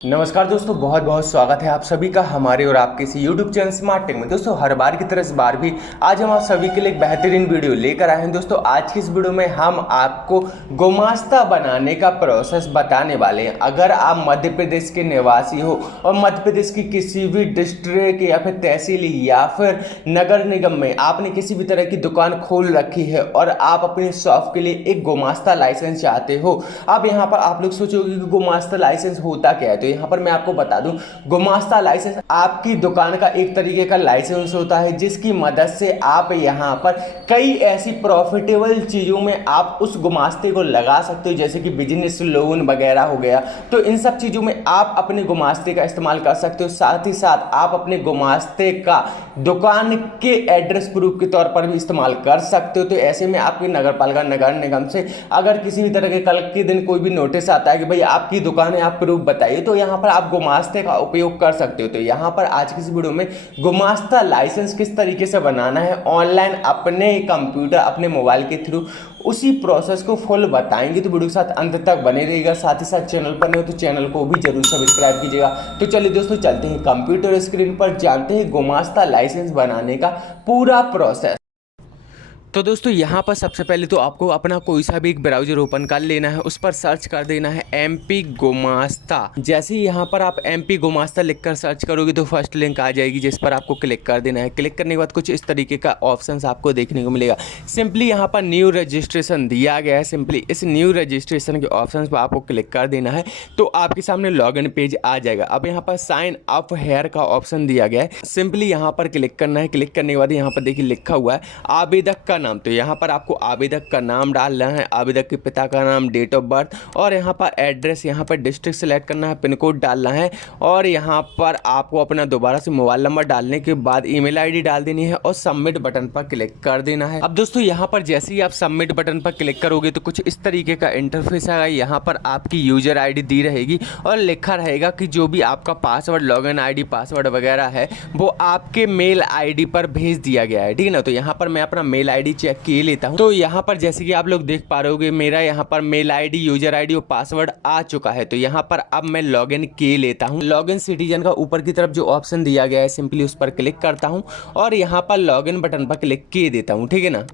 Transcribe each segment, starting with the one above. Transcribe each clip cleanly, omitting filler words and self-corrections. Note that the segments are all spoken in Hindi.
नमस्कार दोस्तों, बहुत बहुत स्वागत है आप सभी का हमारे और आपके इसी YouTube चैनल स्मार्ट टेक में। दोस्तों हर बार की तरह इस बार भी आज हम आप सभी के लिए एक बेहतरीन वीडियो लेकर आए हैं। दोस्तों आज की इस वीडियो में हम आपको गुमास्ता बनाने का प्रोसेस बताने वाले हैं। अगर आप मध्य प्रदेश के निवासी हो और मध्य प्रदेश की किसी भी डिस्ट्रिक्ट या फिर तहसील या फिर नगर निगम में आपने किसी भी तरह की दुकान खोल रखी है और आप अपनी शॉप के लिए एक गुमास्ता लाइसेंस चाहते हो। अब यहाँ पर आप लोग सोचोगे कि गुमास्ता लाइसेंस होता क्या है, तो यहाँ पर मैं आपको बता दूं, गुमास्ता लाइसेंस आपकी दुकान का एक तरीके का लाइसेंस होता है जिसकी मदद से आप यहाँ पर कई ऐसी प्रॉफिटेबल चीज़ों में आप उस गुमास्ते को लगा सकते हो, जैसे कि बिजनेस लोन वगैरह हो गया। तो इन सब चीज़ों में आप अपने गुमास्ते का इस्तेमाल कर सकते हो। साथ ही साथ आप अपने गुमास्ते का दुकान के एड्रेस प्रूफ के तौर पर भी इस्तेमाल कर सकते हो। तो ऐसे में आपकी नगर पालिका नगर निगम से अगर किसी भी तरह के कल के दिन कोई भी नोटिस आता है कि भाई आपकी दुकान है, आप प्रूफ बताइए, तो यहाँ पर आप गुमास्ते का उपयोग कर सकते हो। तो यहाँ पर आज की इस वीडियो में गुमास्ता लाइसेंस किस तरीके से बनाना है ऑनलाइन अपने कंप्यूटर अपने मोबाइल के थ्रू, उसी प्रोसेस को फुल बताएंगे। तो वीडियो के साथ अंत तक बने रहिएगा। साथ ही साथ चैनल पर नहीं हो तो चैनल को भी जरूर सब्सक्राइब कीजिएगा। तो चलिए दोस्तों चलते हैं कंप्यूटर स्क्रीन पर, जानते हैं गुमास्ता लाइसेंस बनाने का पूरा प्रोसेस। तो दोस्तों यहाँ पर सबसे पहले तो आपको अपना कोई सा भी एक ब्राउज़र ओपन कर लेना है, उस पर सर्च कर देना है MP गुमास्ता। जैसे ही यहाँ पर आप MP गुमास्ता लिखकर सर्च करोगे तो फर्स्ट लिंक आ जाएगी जिस पर आपको क्लिक कर देना है। क्लिक करने के बाद कुछ इस तरीके का ऑप्शंस आपको देखने को मिलेगा। सिंपली यहाँ पर न्यू रजिस्ट्रेशन दिया गया है, सिंपली इस न्यू रजिस्ट्रेशन के ऑप्शन पर आपको क्लिक कर देना है तो आपके सामने लॉगिन पेज आ जाएगा। अब यहाँ पर साइन अप हेयर का ऑप्शन दिया गया है, सिंपली यहाँ पर क्लिक करना है। क्लिक करने के बाद यहाँ पर देखिए लिखा हुआ है आवेदक का नाम, तो यहाँ पर आपको आवेदक का नाम डालना है, आवेदक के पिता का नाम, डेट ऑफ बर्थ और यहाँ पर एड्रेस, यहाँ पर डिस्ट्रिक्ट सेलेक्ट करना है, पिन कोड डालना है और यहाँ पर आपको अपना दोबारा से मोबाइल नंबर डालने के बाद ईमेल आईडी डाल देनी है और सबमिट बटन पर क्लिक कर देना है। अब दोस्तों यहाँ पर जैसे ही आप सबमिट बटन पर क्लिक करोगे तो कुछ इस तरीके का इंटरफेस आएगा। यहाँ पर आपकी यूजर आईडी दी रहेगी और लिखा रहेगा कि जो भी आपका पासवर्ड, लॉगिन आईडी, पासवर्ड वगैरह है वो आपके मेल आईडी पर भेज दिया गया है, ठीक है ना। तो यहाँ पर मैं अपना मेल आईडी चेक किए लेता हूं। तो यहाँ पर जैसे कि आप लोग देख पा रहे होगे मेरा यहाँ पर मेल आईडी, यूजर आईडी और पासवर्ड आ चुका है। तो यहाँ पर अब मैं लॉगिन किए लेता हूँ। लॉगिन सिटीजन का ऊपर की तरफ जो ऑप्शन दिया गया है सिंपली उस पर क्लिक करता हूँ और यहाँ पर लॉगिन बटन पर क्लिक किए देता हूँ, ठीक है ना।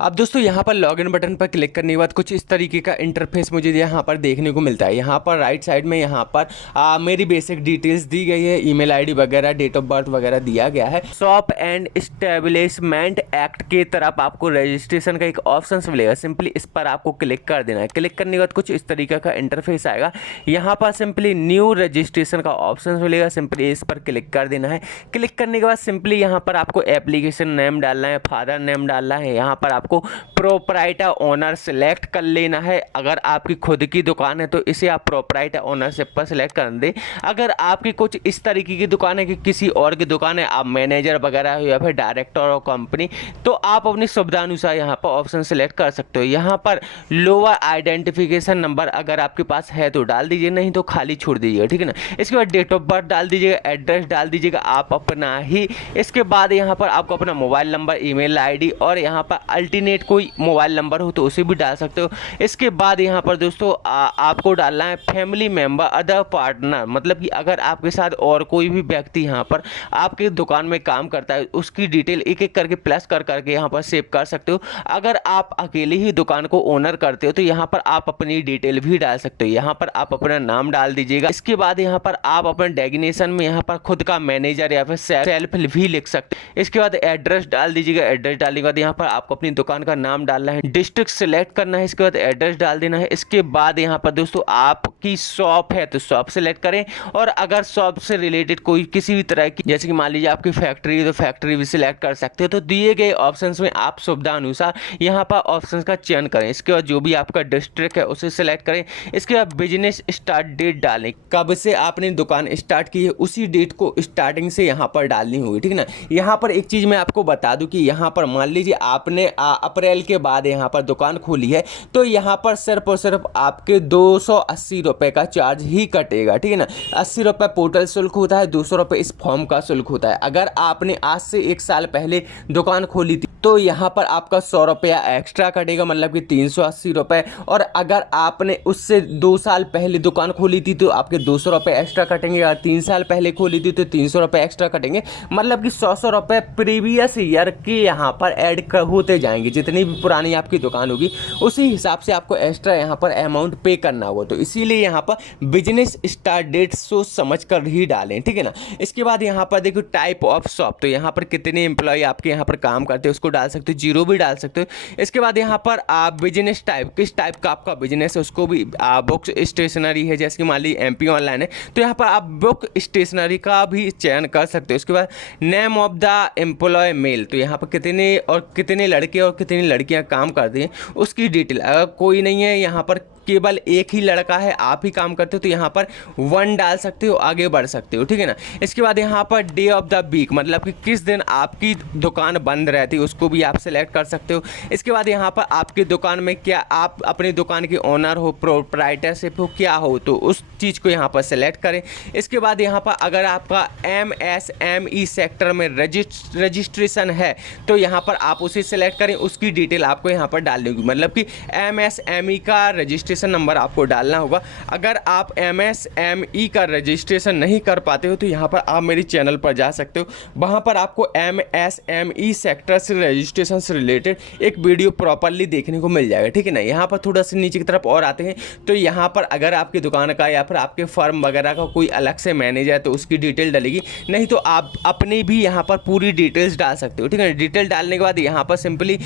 अब दोस्तों यहाँ पर लॉगिन बटन पर क्लिक करने के बाद कुछ इस तरीके का इंटरफेस मुझे यहाँ पर देखने को मिलता है। यहाँ पर राइट साइड में यहाँ पर मेरी बेसिक डिटेल्स दी गई है, ईमेल आईडी वगैरह, डेट ऑफ बर्थ वगैरह दिया गया है। शॉप एंड एस्टेब्लिशमेंट एक्ट के तरफ आपको रजिस्ट्रेशन का एक ऑप्शन मिलेगा, सिंपली इस पर आपको क्लिक कर देना है। क्लिक करने के बाद कुछ इस तरीके का इंटरफेस आएगा। यहाँ पर सिंपली न्यू रजिस्ट्रेशन का ऑप्शन मिलेगा, सिंपली इस पर क्लिक कर देना है। क्लिक करने के बाद सिंपली यहाँ पर आपको एप्लीकेशन नेम डालना है, फादर नेम डालना है, यहाँ पर को प्रोप्राइटर ओनर सिलेक्ट कर लेना है। अगर आपकी खुद की दुकान है तो इसे आप प्रोप्राइटर ओनरशिप पर सिलेक्ट कर दें। अगर आपकी कुछ इस तरीके की दुकान है कि किसी और की दुकान है, आप मैनेजर वगैरह हो या फिर डायरेक्टर और कंपनी, तो आप अपनी सुविधा अनुसार यहाँ पर ऑप्शन सिलेक्ट कर सकते हो। यहाँ पर लोअर आइडेंटिफिकेशन नंबर अगर आपके पास है तो डाल दीजिए, नहीं तो खाली छोड़ दीजिएगा, ठीक है ना। इसके बाद डेट ऑफ बर्थ डाल दीजिएगा, एड्रेस डाल दीजिएगा आप अपना ही। इसके बाद यहाँ पर आपको अपना मोबाइल नंबर, ईमेल आईडी और यहाँ पर अल्टरनेट कोई मोबाइल नंबर हो तो उसे भी डाल सकते हो। इसके बाद यहाँ पर दोस्तों आपको डालना है फैमिली मेंबर, अदर पार्टनर, मतलब कि अगर आपके साथ और कोई भी व्यक्ति यहाँ पर आपके दुकान में काम करता है उसकी डिटेल एक एक करके प्लस कर करके यहाँ पर सेव कर सकते हो। अगर आप अकेले ही दुकान को ओनर करते हो तो यहाँ पर आप अपनी डिटेल भी डाल सकते हो। यहाँ पर आप अपना नाम डाल दीजिएगा। इसके बाद यहाँ पर आप अपने डेजिग्नेशन में यहाँ पर खुद का मैनेजर या फिर सेल्फ भी लिख सकते हो। इसके बाद एड्रेस डाल दीजिएगा। एड्रेस डालने के बाद यहाँ पर आपको अपनी दुकान का नाम डालना है, डिस्ट्रिक्ट सिलेक्ट करना है, इसके बाद एड्रेस डाल देना है। इसके बाद यहाँ पर दोस्तों आपकी शॉप है तो शॉप सिलेक्ट करें और अगर शॉप से रिलेटेड कोई किसी भी तरह की, जैसे कि मान लीजिए आपकी फैक्ट्री है तो फैक्ट्री भी सिलेक्ट कर सकते हो। तो दिए गए ऑप्शंस में आप सुविधा अनुसार यहाँ पर ऑप्शंस का चयन करें। इसके बाद जो भी आपका डिस्ट्रिक्ट है उसे सिलेक्ट करें। इसके बाद बिजनेस स्टार्ट डेट डालें, कब से आपने दुकान स्टार्ट की है उसी डेट को स्टार्टिंग से यहाँ पर डालनी होगी, ठीक है ना। यहाँ पर एक चीज़ मैं आपको बता दूँ कि यहाँ पर मान लीजिए आपने अप्रैल के बाद यहाँ पर दुकान खोली है तो यहाँ पर सिर्फ और सिर्फ आपके 280 रुपये का चार्ज ही कटेगा, ठीक है ना। 80 रुपये पोर्टल शुल्क होता है, 200 रुपये इस फॉर्म का शुल्क होता है। अगर आपने आज से 1 साल पहले दुकान खोली थी तो यहाँ पर आपका 100 रुपया एक्स्ट्रा कटेगा, मतलब कि 380 रुपये। और अगर आपने उससे 2 साल पहले दुकान खोली थी तो आपके 200 रुपये एक्स्ट्रा कटेंगे। अगर 3 साल पहले खोली थी तो 300 रुपये एक्स्ट्रा कटेंगे, मतलब कि 100 रुपये प्रीवियस ईयर के यहाँ पर ऐड होते जाएंगे। जितनी भी पुरानी आपकी दुकान होगी उसी हिसाब से आपको एक्स्ट्रा यहाँ पर अमाउंट पे करना होगा। तो इसीलिए यहाँ पर बिजनेस स्टार्ट डेट सोच समझ कर ही डालें, ठीक है ना। इसके बाद यहाँ पर देखो टाइप ऑफ शॉप, तो यहाँ पर कितने एम्प्लॉय आपके यहाँ पर काम करते हैं उसको डाल सकते हो, 0 भी डाल सकते हो। इसके बाद यहाँ पर आप बिजनेस टाइप, किस टाइप का आपका बिजनेस है उसको भी, बुक स्टेशनरी है जैसे कि मान ली MP ऑनलाइन है तो यहाँ पर आप बुक स्टेशनरी का भी चयन कर सकते हो। उसके बाद name of the employ mail, तो यहाँ पर कितने लड़के और कितनी लड़कियाँ काम करती हैं उसकी डिटेल। अगर कोई नहीं है यहाँ पर केवल एक ही लड़का है, आप ही काम करते हो तो यहाँ पर 1 डाल सकते हो, आगे बढ़ सकते हो, ठीक है ना। इसके बाद यहाँ per day of the week, मतलब कि किस दिन आपकी दुकान बंद रहती है उसको भी आप सेलेक्ट कर सकते हो। इसके बाद यहाँ पर आपकी दुकान में क्या आप अपनी दुकान के ओनर हो, प्रोप्राइटरशिप हो, क्या हो, तो उस चीज़ को यहाँ पर सेलेक्ट करें। इसके बाद यहाँ पर अगर आपका MSME सेक्टर में रजिस्ट्रेशन है तो यहाँ पर आप उसे सेलेक्ट करें, उसकी डिटेल आपको यहाँ पर डालनी होगी, मतलब कि MSME का रजिस्ट्रेशन नंबर आपको डालना होगा। अगर आप MSME का रजिस्ट्रेशन नहीं कर पाते हो तो यहाँ पर आप मेरे चैनल पर जा सकते हो, वहाँ पर आपको MSME सेक्टर से रजिस्ट्रेशन से रिलेटेड एक वीडियो प्रॉपरली देखने को मिल जाएगा, ठीक है ना। यहाँ पर थोड़ा सा नीचे की तरफ और आते हैं तो यहाँ पर अगर आपकी दुकान का या फिर आपके फर्म वगैरह का कोई अलग से मैनेजर है तो उसकी डिटेल डलेगी, नहीं तो आप अपनी भी यहाँ पर पूरी डिटेल्स डाल सकते हो, ठीक है ना। डिटेल डालने के बाद यहाँ पर सिंपली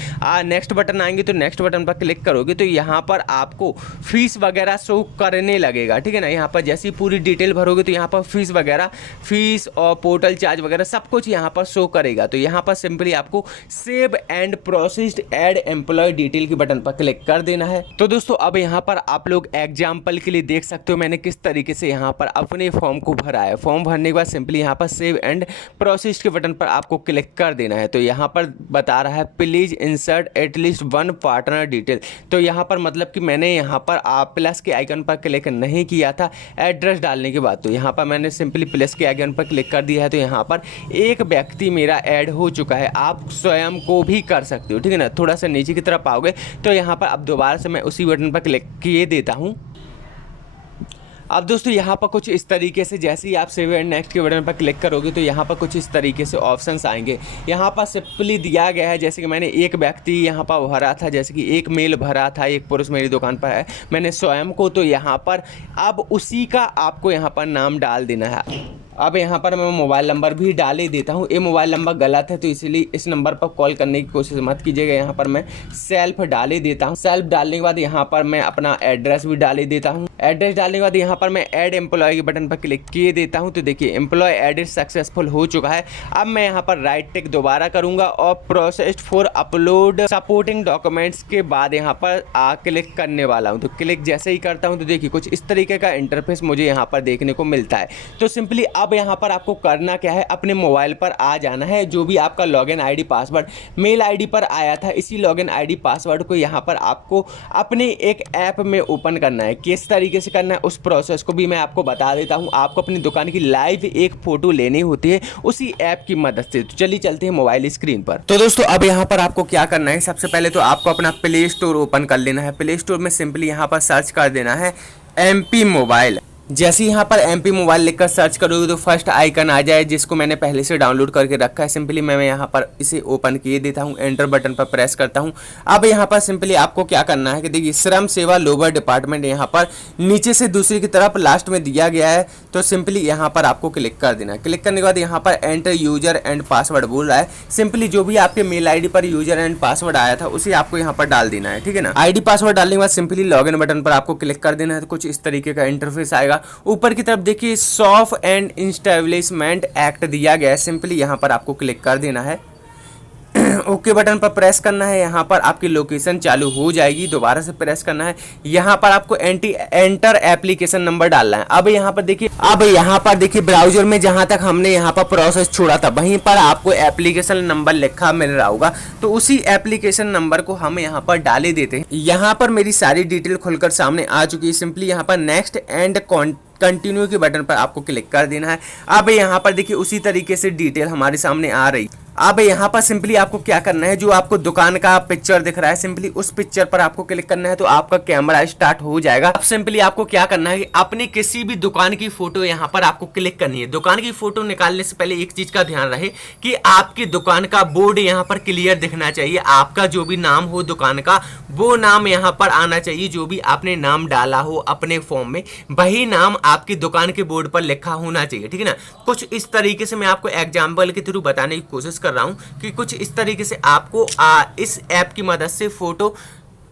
नेक्स्ट बटन आएंगे तो नेक्स्ट बटन पर क्लिक करोगे तो यहाँ पर आपको फीस वगैरह शो करने लगेगा, ठीक है ना। यहाँ पर जैसी पूरी डिटेल भरोगे तो यहाँ पर फीस और पोर्टल चार्ज वगैरह सब कुछ यहाँ पर शो करेगा। तो यहाँ पर सिंपली आपको save and processed add employ detail के बटन पर क्लिक कर देना है। तो दोस्तों अब यहाँ पर आप लोग एग्जाम्पल के लिए देख सकते हो मैंने किस तरीके से यहाँ पर अपने फॉर्म को भरा है। फॉर्म भरने के बाद सिंपली यहाँ पर सेव एंड प्रोसेस्ड के बटन पर आपको क्लिक कर देना है। तो यहाँ पर बता रहा है please insert at least 1 partner detail, तो यहाँ पर मतलब कि मैंने यहाँ पर प्लस के आइकन पर क्लिक नहीं किया था एड्रेस डालने के बाद, तो यहाँ पर मैंने सिंपली प्लस के आइकन पर क्लिक कर दिया है। तो यहाँ पर एक व्यक्ति मेरा ऐड हो चुका है, आप स्वयं को भी कर सकते हो, ठीक है ना। थोड़ा सा नीचे की तरफ आओगे तो यहाँ पर अब दोबारा से मैं उसी बटन पर क्लिक किए देता हूँ। अब दोस्तों यहाँ पर कुछ इस तरीके से जैसे ही आप सेव एंड नेक्स्ट के बटन पर क्लिक करोगे तो यहाँ पर कुछ इस तरीके से ऑप्शंस आएंगे। यहाँ पर सिंपली दिया गया है जैसे कि मैंने एक व्यक्ति यहाँ पर भरा था, जैसे कि एक मेल भरा था, एक पुरुष मेरी दुकान पर है, मैंने स्वयं को, तो यहाँ पर अब उसी का आपको यहाँ पर नाम डाल देना है। अब यहाँ पर मैं मोबाइल नंबर भी डाल ही देता हूँ। ये मोबाइल नंबर गलत है तो इसीलिए इस नंबर पर कॉल करने की कोशिश मत कीजिएगा। यहाँ पर मैं सेल्फ डाल ही देता हूँ। सेल्फ डालने के बाद यहाँ पर मैं अपना एड्रेस भी डाल ही देता हूँ। एड्रेस डालने के बाद यहाँ पर मैं ऐड एम्प्लॉय के बटन पर क्लिक किए देता हूँ। तो देखिए एम्प्लॉय एडिट सक्सेसफुल हो चुका है। अब मैं यहाँ पर राइट टिक दोबारा करूँगा और processed for upload supporting documents के बाद यहाँ पर क्लिक करने वाला हूँ। तो क्लिक जैसे ही करता हूँ तो देखिए कुछ इस तरीके का इंटरफेस मुझे यहाँ पर देखने को मिलता है। तो सिंपली अब यहाँ पर आपको करना क्या है, अपने मोबाइल पर आ जाना है। जो भी आपका login ID password mail ID पर आया था, इसी लॉगिन आईडी पासवर्ड को यहाँ पर आपको अपने एक ऐप में ओपन करना है। किस तरीके से करना है उस प्रोसेस को भी मैं आपको बता देता हूँ। आपको अपनी दुकान की लाइव एक फोटो लेनी होती है उसी ऐप की मदद से। तो चलिए चलते हैं मोबाइल स्क्रीन पर। तो दोस्तों अब यहाँ पर आपको क्या करना है, सबसे पहले तो आपको अपना प्ले स्टोर ओपन कर लेना है। प्ले स्टोर में सिंपली यहाँ पर सर्च कर देना है MP मोबाइल। जैसे यहाँ पर MP मोबाइल लिखकर सर्च करोगे तो फर्स्ट आइकन आ जाए जिसको मैंने पहले से डाउनलोड करके रखा है। सिंपली मैं यहाँ पर इसे ओपन किए देता हूँ, एंटर बटन पर प्रेस करता हूँ। अब यहाँ पर सिंपली आपको क्या करना है कि देखिए श्रम सेवा लोअर डिपार्टमेंट यहाँ पर नीचे से दूसरी की तरफ लास्ट में दिया गया है। तो सिंपली यहाँ पर आपको क्लिक कर देना है। क्लिक करने के बाद यहाँ पर एंटर यूजर एंड पासवर्ड बोल रहा है। सिंपली जो भी आपके मेल ID पर यूजर एंड पासवर्ड आया था उसे आपको यहाँ पर डाल देना है, ठीक है ना। ID पासवर्ड डालने के बाद सिंपली लॉगिन बटन पर आपको क्लिक कर देना है। तो कुछ इस तरीके का इंटरफेस आएगा। ऊपर की तरफ देखिए सॉफ्ट एंड इंस्टैब्लिशमेंट एक्ट दिया गया है, सिंपली यहाँ पर आपको क्लिक कर देना है। ओके बटन पर प्रेस करना है। यहाँ पर आपकी लोकेशन चालू हो जाएगी। दोबारा से प्रेस करना है। यहाँ पर आपको एंटर एप्लीकेशन नंबर डालना है। अब यहाँ पर देखिए ब्राउजर में जहाँ तक हमने यहाँ पर प्रोसेस छोड़ा था वहीं पर आपको एप्लीकेशन नंबर लिखा मिल रहा होगा, तो उसी एप्लीकेशन नंबर को हम यहाँ पर डाले देते हैं। यहाँ पर मेरी सारी डिटेल खुलकर सामने आ चुकी है। सिंपली यहाँ पर नेक्स्ट एंड कंटिन्यू के बटन पर आपको क्लिक कर देना है। अब यहाँ पर देखिए उसी तरीके से डिटेल हमारे सामने आ रही। अब यहाँ पर सिंपली आपको क्या करना है, जो आपको दुकान का पिक्चर दिख रहा है सिंपली उस पिक्चर पर आपको क्लिक करना है, तो आपका कैमरा स्टार्ट हो जाएगा। अब सिंपली आपको क्या करना है कि अपनी किसी भी दुकान की फोटो यहाँ पर आपको क्लिक करनी है। दुकान की फोटो निकालने से पहले एक चीज का ध्यान रहे कि आपकी दुकान का बोर्ड यहाँ पर क्लियर दिखना चाहिए। आपका जो भी नाम हो दुकान का वो नाम यहाँ पर आना चाहिए। जो भी आपने नाम डाला हो अपने फॉर्म में वही नाम आपकी दुकान के बोर्ड पर लिखा होना चाहिए, ठीक है ना। कुछ इस तरीके से मैं आपको एग्जाम्पल के थ्रू बताने की कोशिश कर रहा हूं कि कुछ इस तरीके से आपको इस ऐप की मदद से फोटो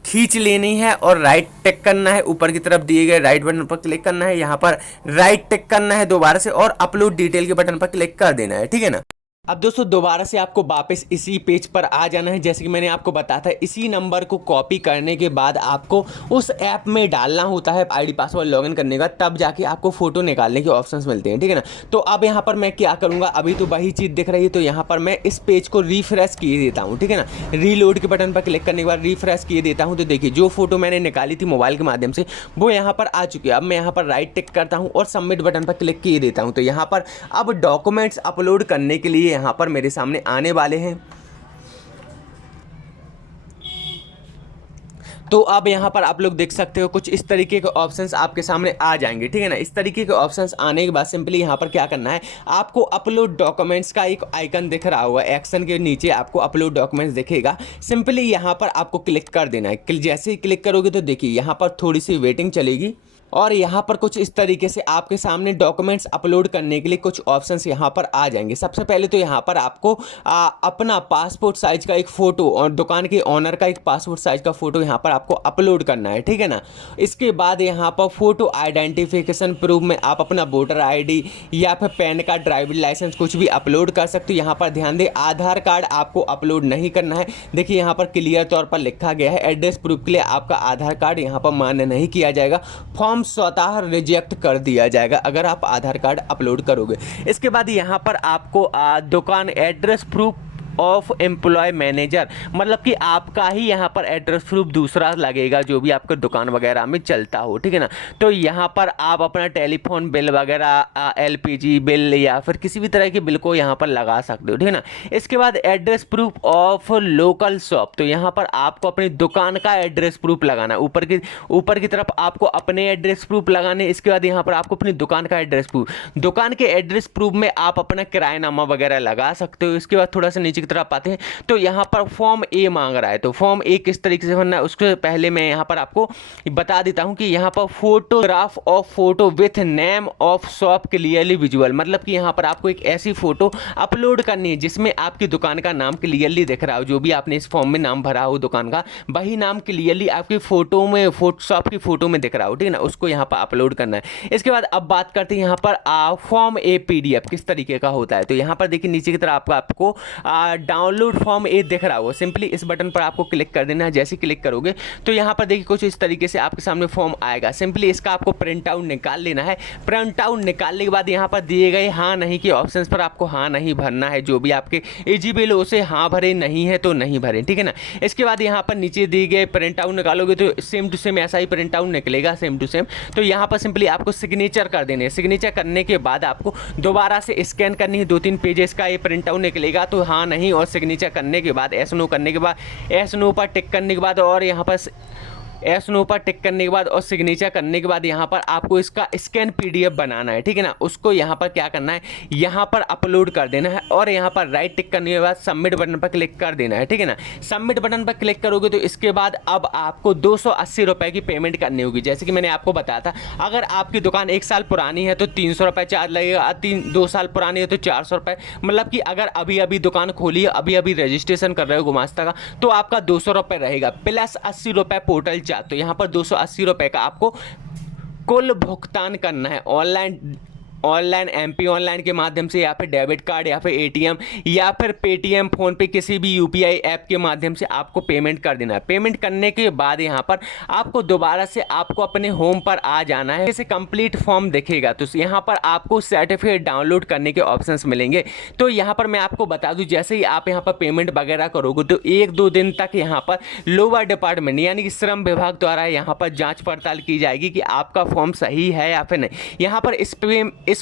खींच लेनी है और राइट टिक करना है। ऊपर की तरफ दिए गए राइट बटन पर क्लिक करना है, यहाँ पर राइट टिक करना है दोबारा से और अपलोड डिटेल के बटन पर क्लिक कर देना है, ठीक है ना। अब दोस्तों दोबारा से आपको वापस इसी पेज पर आ जाना है। जैसे कि मैंने आपको बताया था, इसी नंबर को कॉपी करने के बाद आपको उस ऐप में डालना होता है आईडी पासवर्ड लॉगिन करने का, तब जाके आपको फोटो निकालने के ऑप्शंस मिलते हैं, ठीक है ना। तो अब यहाँ पर मैं क्या करूँगा, अभी तो वही चीज़ दिख रही है, तो यहाँ पर मैं इस पेज को रिफ्रेश किए देता हूँ, ठीक है ना। रीलोड के बटन पर क्लिक करने के बाद रिफ्रेश किए देता हूँ, तो देखिए जो फोटो मैंने निकाली थी मोबाइल के माध्यम से वो यहाँ पर आ चुकी है। अब मैं यहाँ पर राइट टिक करता हूँ और सबमिट बटन पर क्लिक किए देता हूँ, तो यहाँ पर अब डॉक्यूमेंट्स अपलोड करने के लिए यहाँ पर मेरे सामने आने वाले हैं। तो अब यहाँ पर आप लोग देख सकते हो कुछ इस तरीके के ऑप्शंस आपके सामने आ जाएंगे, ठीक है ना। इस तरीके के ऑप्शंस आने के बाद सिंपली यहाँ पर क्या करना है, आपको अपलोड डॉक्यूमेंट्स का एक आइकन दिख रहा होगा, एक्शन के नीचे आपको अपलोड डॉक्यूमेंट्स दिखेगा। सिंपली यहाँ पर आपको क्लिक कर देना है। जैसे ही क्लिक करोगे तो देखिए यहाँ पर थोड़ी सी वेटिंग चलेगी और यहाँ पर कुछ इस तरीके से आपके सामने डॉक्यूमेंट्स अपलोड करने के लिए कुछ ऑप्शंस यहाँ पर आ जाएंगे। सबसे पहले तो यहाँ पर आपको अपना पासपोर्ट साइज का एक फ़ोटो और दुकान के ऑनर का एक पासपोर्ट साइज का फ़ोटो यहाँ पर आपको अपलोड करना है, ठीक है ना। इसके बाद यहाँ पर फ़ोटो आइडेंटिफिकेशन प्रूफ में आप अपना वोटर ID या फिर पैन कार्ड, ड्राइविंग लाइसेंस कुछ भी अपलोड कर सकते हो। यहाँ पर ध्यान दें, आधार कार्ड आपको अपलोड नहीं करना है। देखिए यहाँ पर क्लियर तौर पर लिखा गया है, एड्रेस प्रूफ के लिए आपका आधार कार्ड यहाँ पर मान्य नहीं किया जाएगा। फॉर्म स्वतः रिजेक्ट कर दिया जाएगा अगर आप आधार कार्ड अपलोड करोगे। इसके बाद यहाँ पर आपको दुकान address proof of employ manager, मतलब कि आपका ही यहाँ पर एड्रेस प्रूफ दूसरा लगेगा जो भी आपके दुकान वगैरह में चलता हो, ठीक है ना। तो यहाँ पर आप अपना टेलीफोन बिल वगैरह, LPG बिल या फिर किसी भी तरह के बिल को यहाँ पर लगा सकते हो, ठीक है ना। इसके बाद address proof of local shop, तो यहाँ पर आपको अपनी दुकान का एड्रेस प्रूफ लगाना है। ऊपर की तरफ आपको अपने एड्रेस प्रूफ लगाने। इसके बाद यहाँ पर आपको अपनी दुकान का एड्रेस प्रूफ, दुकान के एड्रेस प्रूफ में आप अपना किरायानामा वगैरह लगा सकते हो। इसके बाद थोड़ा सा नीचे की तरफ आते हैं तो यहाँ पर फॉर्म A मांग रहा है, तो फॉर्म A किस तरीके से भरना है उसके पहले मैं यहाँ पर आपको बता देता हूँ कि यहाँ पर photograph of photo with name of shop clearly visual, मतलब कि यहाँ पर आपको एक ऐसी फोटो अपलोड करनी है जिसमें आपकी दुकान का नाम क्लियरली दिख रहा हो। जो भी आपने इस फॉर्म में नाम भरा हो दुकान का, वही नाम क्लियरली आपकी फोटो में, शॉप की फोटो में दिख रहा हो, ठीक है ना। उसको यहाँ पर अपलोड करना है। इसके बाद अब बात करते हैं यहाँ पर फॉर्म A PDF किस तरीके का होता है। तो यहाँ पर देखिए नीचे की तरफ आपको डाउनलोड फॉर्म A दिख रहा होगा, सिंपली इस बटन पर आपको क्लिक कर देना है। जैसे क्लिक करोगे तो यहाँ पर देखिए कुछ इस तरीके से आपके सामने फॉर्म आएगा। सिंपली इसका आपको प्रिंट आउट निकाल लेना है। प्रिंट आउट निकालने के बाद यहाँ पर दिए गए हाँ नहीं के ऑप्शंस पर आपको हाँ नहीं भरना है। जो भी आपके एलिजिबल हो उसे हाँ भरे, नहीं है तो नहीं भरे, ठीक है ना। इसके बाद यहाँ पर नीचे दिए गए प्रिंट आउट निकालोगे तो सेम टू सेम ऐसा ही प्रिंट आउट निकलेगा, सेम टू सेम। तो यहाँ पर सिंपली आपको सिग्नेचर कर देने हैं। सिग्नेचर करने के बाद आपको दोबारा से स्कैन करनी है। 2-3 पेजेस का ये प्रिंट आउट निकलेगा। तो हाँ नहीं और सिग्नेचर करने के बाद एस नो करने के बाद, एस नो पर टिक करने के बाद और यहाँ पर एस नो पर टिक करने के बाद और सिग्नेचर करने के बाद यहाँ पर आपको इसका स्कैन PDF बनाना है, ठीक है ना। उसको यहाँ पर क्या करना है, यहाँ पर अपलोड कर देना है और यहाँ पर राइट टिक करने के बाद सबमिट बटन पर क्लिक कर देना है, ठीक है ना। सबमिट बटन पर क्लिक करोगे तो इसके बाद अब आपको 280 रुपये की पेमेंट करनी होगी। जैसे कि मैंने आपको बताया था, अगर आपकी दुकान 1 साल पुरानी है तो 300 रुपये चार्ज लगेगा, 2 साल पुरानी है तो 400 रुपये। मतलब कि अगर अभी अभी दुकान खोली है, अभी अभी रजिस्ट्रेशन कर रहे हो गुमास्ता का, तो आपका 200 रुपये रहेगा प्लस 80 रुपये पोर्टल। तो यहाँ पर 280 रुपये का आपको कुल भुगतान करना है। ऑनलाइन ऑनलाइन MP ऑनलाइन के माध्यम से या फिर डेबिट कार्ड या फिर ATM या फिर पेटीएम, फोन पे, किसी भी UPI ऐप के माध्यम से आपको पेमेंट कर देना है। पेमेंट करने के बाद यहाँ पर आपको दोबारा से आपको अपने होम पर आ जाना है। जैसे कंप्लीट फॉर्म दिखेगा तो यहाँ पर आपको सर्टिफिकेट डाउनलोड करने के ऑप्शंस मिलेंगे। तो यहाँ पर मैं आपको बता दूं, जैसे ही आप यहाँ पर पेमेंट वगैरह करोगे तो 1-2 दिन तक यहाँ पर लोअर डिपार्टमेंट यानी कि श्रम विभाग द्वारा यहाँ पर जांच पड़ताल की जाएगी कि आपका फॉर्म सही है या फिर नहीं। यहाँ पर इस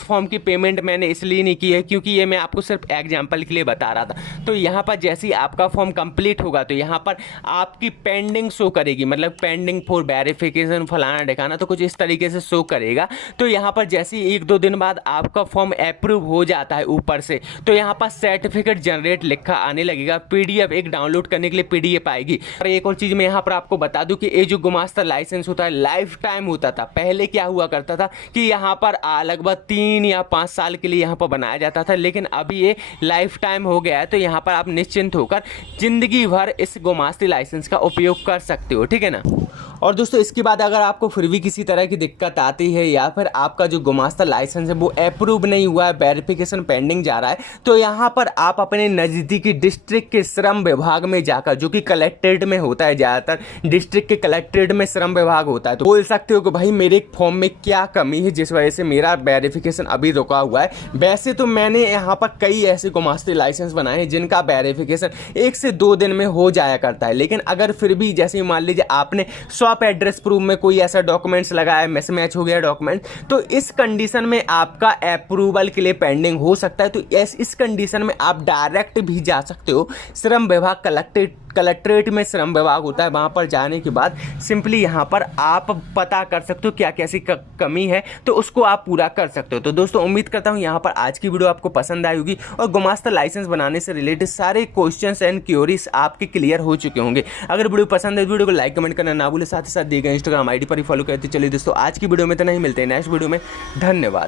फॉर्म की पेमेंट मैंने इसलिए नहीं की है क्योंकि ये मैं आपको सिर्फ एग्जाम्पल के लिए बता रहा था। तो यहाँ पर जैसे ही आपका फॉर्म कंप्लीट होगा तो यहाँ पर आपकी पेंडिंग शो करेगी, मतलब पेंडिंग फॉर वेरिफिकेशन फलाना ढिकाना, तो कुछ इस तरीके से शो करेगा। तो यहाँ पर जैसे ही 1-2 दिन बाद आपका फॉर्म अप्रूव हो जाता है ऊपर से, तो यहाँ पर सर्टिफिकेट जनरेट लिखा आने लगेगा। PDF एक डाउनलोड करने के लिए PDF आएगी। और एक और चीज़ मैं यहाँ पर आपको बता दूं कि ये जो गुमास्ता लाइसेंस होता है लाइफ टाइम होता था। पहले क्या हुआ करता था कि यहाँ पर लगभग 3 या 5 साल के लिए यहाँ पर बनाया जाता था, लेकिन अभी ये लाइफ टाइम हो गया है। तो यहाँ पर आप निश्चिंत होकर जिंदगी भर इस गुमास्ती लाइसेंस का उपयोग कर सकते हो, ठीक है ना। और दोस्तों इसके बाद अगर आपको फिर भी किसी तरह की दिक्कत आती है या फिर आपका जो गुमास्ता लाइसेंस है वो अप्रूव नहीं हुआ है, वेरिफिकेशन पेंडिंग जा रहा है, तो यहाँ पर आप अपने नज़दीकी डिस्ट्रिक्ट के श्रम विभाग में जाकर, जो कि कलेक्ट्रेट में होता है, ज़्यादातर डिस्ट्रिक्ट के कलेक्ट्रेट में श्रम विभाग होता है, तो बोल सकते हो कि भाई मेरे फॉर्म में क्या कमी है जिस वजह से मेरा वेरिफिकेशन अभी रुका हुआ है। वैसे तो मैंने यहाँ पर कई ऐसे गुमास्ती लाइसेंस बनाए हैं जिनका वेरिफिकेशन 1 से 2 दिन में हो जाया करता है, लेकिन अगर फिर भी जैसे मान लीजिए आपने शॉप एड्रेस प्रूफ में कोई ऐसा डॉक्यूमेंट्स लगाया, मिसमैच हो गया डॉक्यूमेंट, तो इस कंडीशन में आपका अप्रूवल के लिए पेंडिंग हो सकता है। तो इस कंडीशन में आप डायरेक्ट भी जा सकते हो श्रम विभाग, कलेक्ट्रेट में श्रम विभाग होता है, वहां पर जाने के बाद सिंपली यहां पर आप पता कर सकते हो क्या कैसी कमी है, तो उसको आप पूरा कर सकते हो। तो दोस्तों उम्मीद करता हूं यहां पर आज की वीडियो आपको पसंद आई होगी और गुमास्ता लाइसेंस बनाने से रिलेटेड सारे क्वेश्चंस एंड क्यूरीज आपके क्लियर हो चुके होंगे। अगर वीडियो पसंद है वीडियो को लाइक कमेंट करना ना भूले, साथ ही साथ दिए गए इंस्टाग्राम ID पर ही फॉलो करते चलिए। दोस्तों आज की वीडियो में तो नहीं, मिलते हैं नेक्स्ट वीडियो में। धन्यवाद।